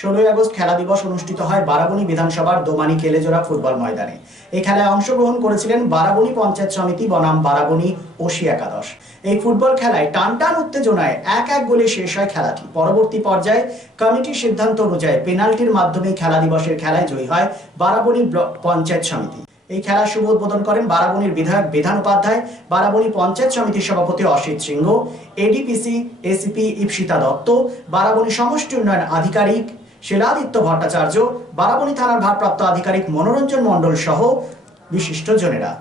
16ই August খেলা দিবস অনুষ্ঠিত হয় বারাবণী বিধানসভার দোমানি কেলেজোড়া ফুটবল ময়দানে। এই খেলায় অংশগ্রহণ করেছিলেন বারাবণী পঞ্চায়েত সমিতি বনাম বারাবণী ওসি একাদশ। এই ফুটবল খেলায় টানটান উত্তেজনায় 1-1 গোলে শেষ হয় খেলাটি। পরবর্তী পর্যায়ে কমিটির সিদ্ধান্ত অনুযায়ী পেনাল্টির মাধ্যমে খেলা দিবসের খেলায় জয়ী হয় বারাবণী পঞ্চায়েত সমিতি। এই খেলার শুভ উদ্বোধন করেন বারাবণীর বিধায়ক বিধান উপাধ্যায়, বারাবণী পঞ্চায়েত সমিতির সভাপতি অসিত সিংহ, এডিপিসি এসিপি ইপসিতা দত্ত, বারাবণী সমষ্টি উন্নয়ন আধিকারিক শিলাদিত্য ভট্টাচার্য, বারাবণী থানার ভারপ্রাপ্ত আধিকারিক মনোরঞ্জন মণ্ডল সহ বিশিষ্টজনেরা।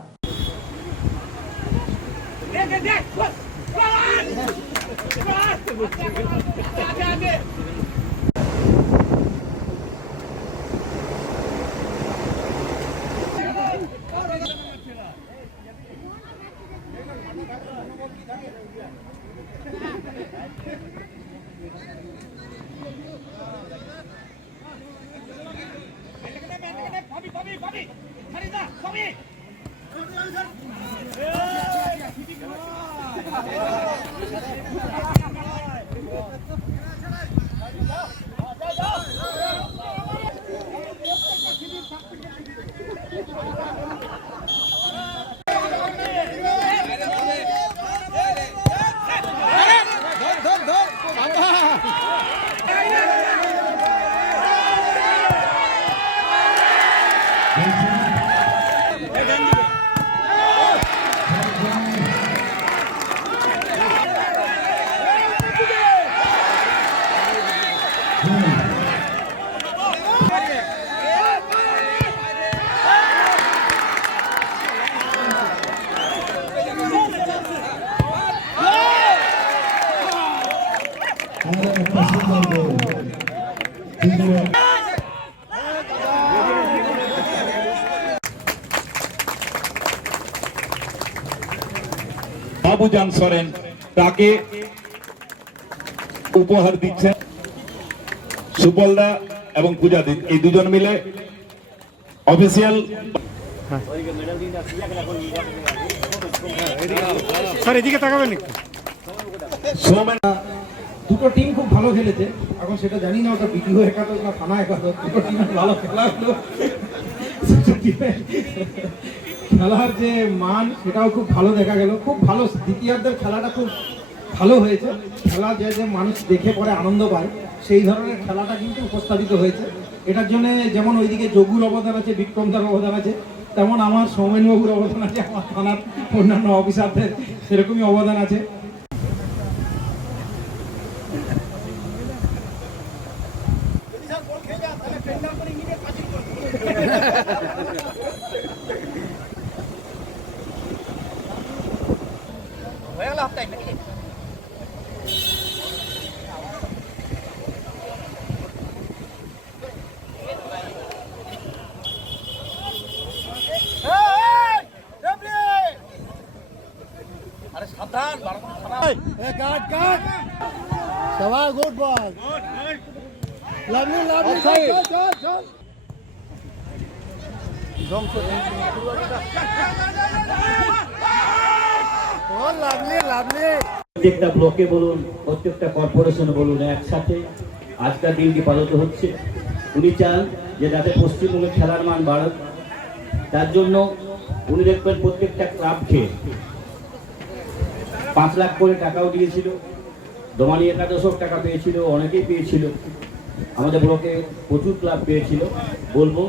বাবুজান সরেন তাকে উপহার দিচ্ছেন সুপলদা এবং পূজাদি, এই দুজন মিলে অফিসিয়াল। দুটো টিম খুব ভালো খেলেছে। এখন সেটা জানি না ওটা বিডিও একাদশ না থানা একাদশ, দুটো টিম ভালো খেলা হলো। খেলার যে মান সেটাও খুব ভালো দেখা গেল, খুব ভালো। দ্বিতীয়ার্ধের খেলাটা খুব ভালো হয়েছে। খেলা যে যে মানুষ দেখে পরে আনন্দ পায় সেই ধরনের খেলাটা কিন্তু উপস্থাপিত হয়েছে। এটার জন্য যেমন ওইদিকে যোগুর অবদান আছে, বিক্রমদার অবদান আছে, তেমন আমার সৌমেনবাবুর অবদান আছে, আমার থানার অন্যান্য অফিসারদের সেরকমই অবদান আছে। Good ball. Lovely. প্রত্যেকটা ব্লকে বলুন, প্রত্যেকটা কর্পোরেশনে বলুন, একসাথে আজকের দিনটি পালিত হচ্ছে। উনি চান যে যাতে পশ্চিমবঙ্গের খেলার মান বাড়ুক, তার জন্য উনি দেখবেন প্রত্যেকটা ক্লাবকে 5 লাখ করে টাকাও দিয়েছিল। দোমানি একাদশক টাকা পেয়েছিল, অনেকেই পেয়েছিল, আমাদের ব্লকে প্রচুর ক্লাব পেয়েছিল। বলবো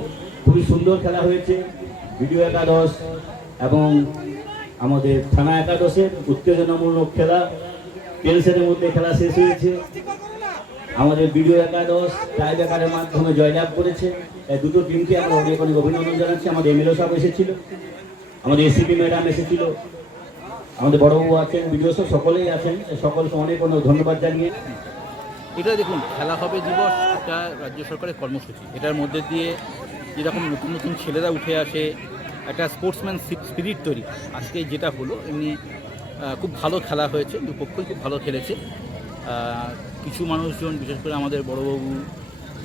খুবই সুন্দর খেলা হয়েছে। বিডিও একাদশ এবং আমাদের থানা একাদশের উত্তেজনামূলক খেলা, টেনশনের মধ্যে খেলা শেষ হয়েছে। আমাদের বিডিও একাদশ টাইব্রেকারের মাধ্যমে জয়লাভ করেছে। এই দুটো টিমকে আমরা অনেক অনেক অভিনন্দন জানাচ্ছি। আমাদের এমএলএ সাহেব এসেছিল, আমাদের এসিপি ম্যাডাম এসেছিল, আমাদের বড়বাবু আছেন, বিডিও সাহেব সকলেই আছেন। সকলকে অনেক অনেক ধন্যবাদ জানিয়ে এটা দেখুন, খেলা হবে দিবস এটা রাজ্য সরকারের কর্মসূচি। এটার মধ্যে দিয়ে যেরকম নতুন নতুন ছেলেরা উঠে আসে, একটা স্পোর্টসম্যান স্পিরিট তৈরি। আজকে যেটা হলো এমনি খুব ভালো খেলা হয়েছে, দুপক্ষই খুব ভালো খেলেছে। কিছু মানুষজন, বিশেষ করে আমাদের বড়বাবু,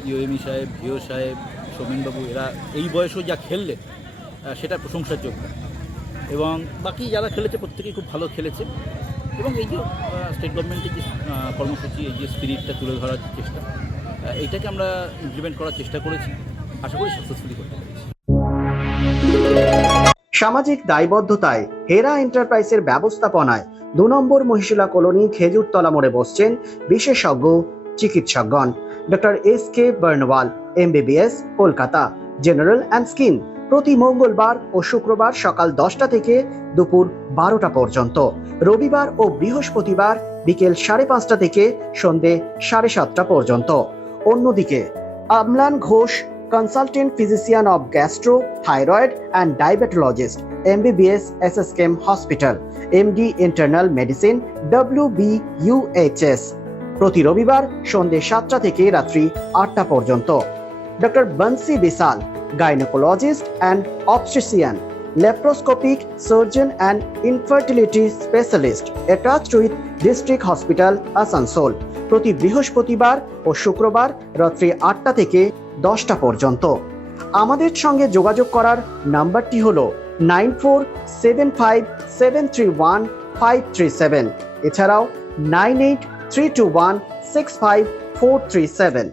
ইউএমই সাহেব, ভিও সাহেব, সৌমেনবাবু, এরা এই বয়সেও যা খেললেন সেটা প্রশংসার যোগ্য। এবং বাকি যারা খেলেছে প্রত্যেকেই খুব ভালো খেলেছে। এবং এই যে স্টেট গভর্নমেন্টের যে কর্মসূচি, এই যে স্পিরিটটা তুলে ধরার চেষ্টা, এইটাকে আমরা ইমপ্লিমেন্ট করার চেষ্টা করেছি, আশা করি সাকসেসফুলি করতে পেরেছি। সামাজিক দায়বদ্ধতায় হেরা এন্টারপ্রাইজের ব্যবস্থাপনায় 2 নম্বর মহিশিলা কলোনি খেজুরতলা মোড়ে বসছেন বিশেষজ্ঞ চিকিৎসকগণ। Doctor SK Barnwal, MBBS, Kolkata, general and skin, প্রতি মঙ্গলবার ও শুক্রবার সকাল 10টা থেকে দুপুর 12টা পর্যন্ত, রবিবার ও বৃহস্পতিবার বিকেল 5:30 থেকে সন্ধে 7:30 পর্যন্ত। অন্যদিকে আমলান Ghosh, consultant physician of gastro, thyroid and diabetologist, MBBS, SSKM Hospital, MD Internal Medicine, WBUHS, প্রতি রবিবার সন্ধে 7টা থেকে রাত্রি 8টা পর্যন্ত। Doctor Bansi Bisal, gynaecologist and obstetrician, laparoscopic surgeon and infertility specialist, attached with district hospital Asansol, প্রতি বৃহস্পতিবার ও শুক্রবার রাত্রি 8টা থেকে 10টা পর্যন্ত। আমাদের সঙ্গে যোগাযোগ করার নাম্বারটি হলো 9475731537, এছাড়াও 9832165437।